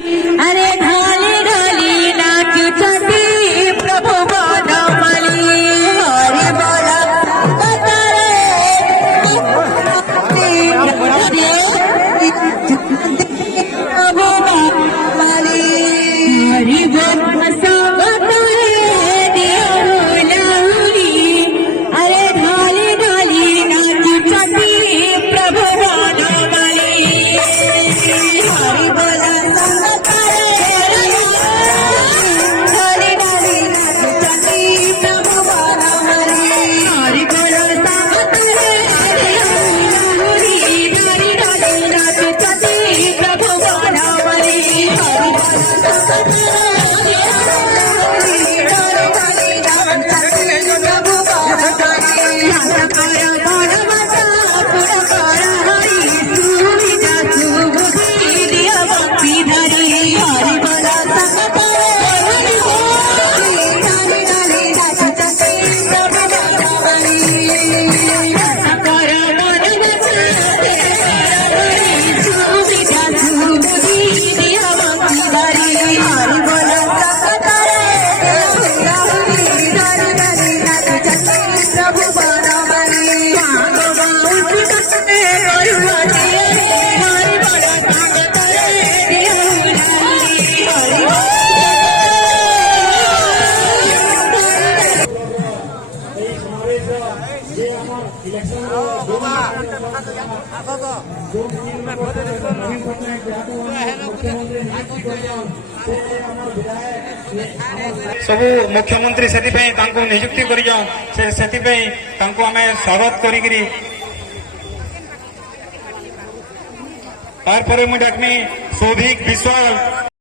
अरे ढाली ढाली नाचती प्रभु बनमाली हरि बोला प्रभु बनमाली हरि बोल अरे ढाली ढाली नाचती प्रभु बनमाली हरि बोला सबू मुख्यमंत्री से नियुक्ति कर स्वागत करी तार पर मुझे डाकनी सौभिक विश्वास